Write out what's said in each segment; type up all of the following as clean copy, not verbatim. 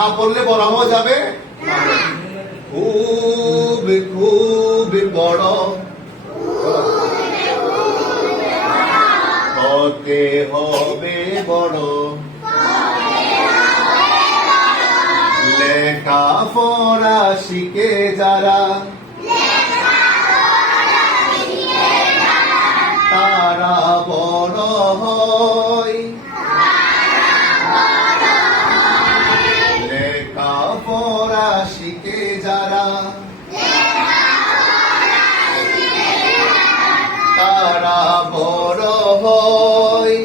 না পড়লে বড় হওয়া যাবে খুব খুব বড় হতে হবে বড় লেখাপড়া শিখে যারা তারা বড় হয় লেখাপড়া শিখে যারা তারা বড় হয়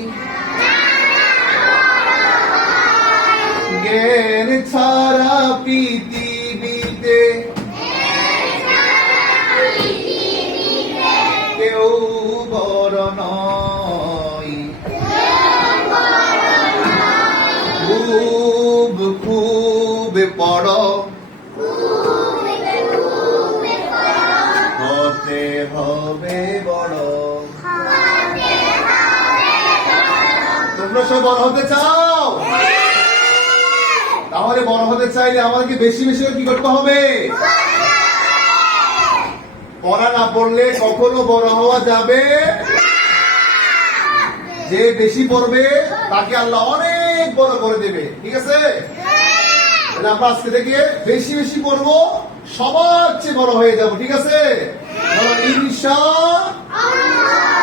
জ্ঞান ছাড়া পৃথিবীতে কেউ বড় নয় খুব খুব বড় হতে হবে বড় তোমরা সব বড় হতে চাও তাহলে বড় হতে চাইলে আমাদেরকে বেশি বেশি করে কি করতে হবে পড়া না পড়লে কখনো বড় হওয়া যাবে যে বেশি পড়বে তাকে আল্লাহ অনেক বড় করে দেবে ঠিক আছে তাহলে আমরা আজকে থেকে বেশি বেশি পড়বো সবার চেয়ে বড় হয়ে যাব ঠিক আছে ইনশাআল্লাহ